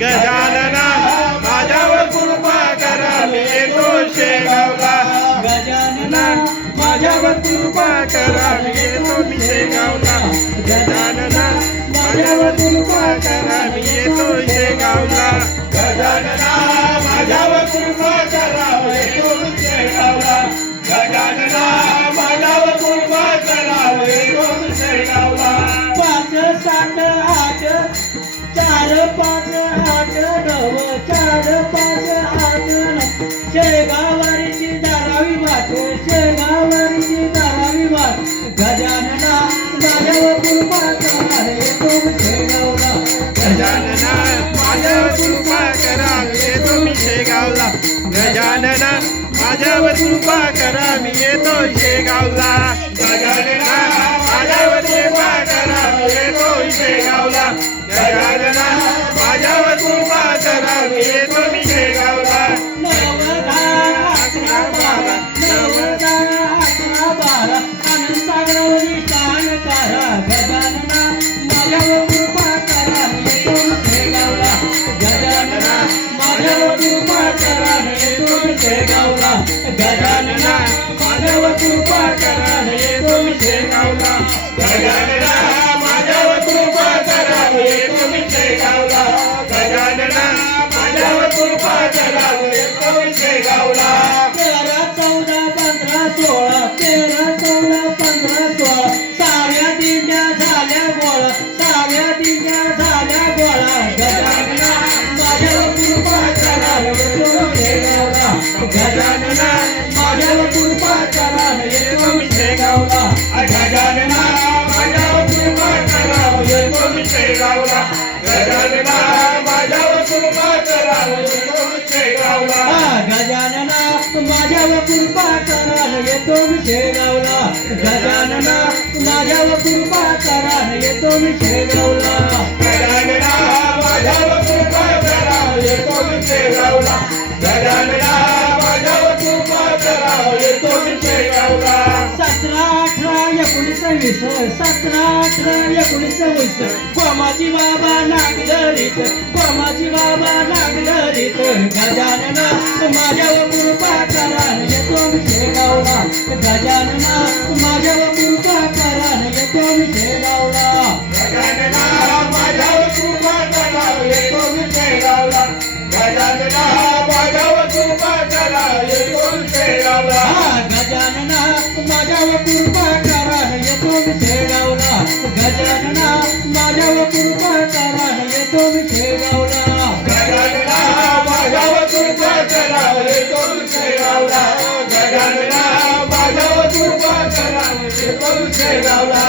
गजानना माझ्यावर कृपा करा मी येतो शेगावला गजानना माझ्यावर कृपा करा मी येतो मी शेगावला गजानना माझ्यावर कृपा करा मी येतो शेगावला गजानना माझ्यावर कृपा करा मी येतो शेगावला गजानना माझ्यावर कृपा करा मी येतो शेगावला 5 7 8 4 5 8 9 4 5 8 9 शेगावारीची धारावी वाट शेगावारीची धारावी वाट गजानना माझ्यावर कृपा करा येतो शेगावला गजानना माझ्यावर कृपा करा मी येतो मी शेगावला गजानना माझ्यावर कृपा करा मी येतो शेगावला गजानना माझ्यावर कृपा करा मी येतो शेगावला गजानना माझ्यावर कृपा करा मी येतो मी शेगावला 9 गजानना माझ्यावर कृपा करा येतो मी शेगावला गजानना माझ्यावर कृपा करा येतो मी शेगावला गजानना माझ्यावर कृपा करा येतो मी शेगावला गजानना माझ्यावर कृपा करा येतो मी शेगावला गजानना माझ्यावर कृपा करा येतो मी शेगावला गजानना माझ्यावर कृपा करा येतो मी शेगावला गजानना माझ्यावर कृपा करा येतो मी शेगावला 17 18 19 17 18 19 कोमाजी बाबा नागदरीत कोमाजी बाबा नागदरीत गजानना माझ्यावर कृपा करा येतो मी शेगावला गजानना माझ्यावर कृपा करा येतो मी शेगावला गजानना माझ्यावर कृपा करा येतो मी शेगावला गजानना माझ्यावर कृपा करा येतो मी शेगावला गजानना माझ्यावर कृपा करा येतो मी शेगावला गजानना माझ्यावर कृपा करा येतो मी शेगावला गजानना माझ्यावर कृपा करा येतो मी शेगावला गजानना माझ्यावर कृपा करा येतो मी शेगावला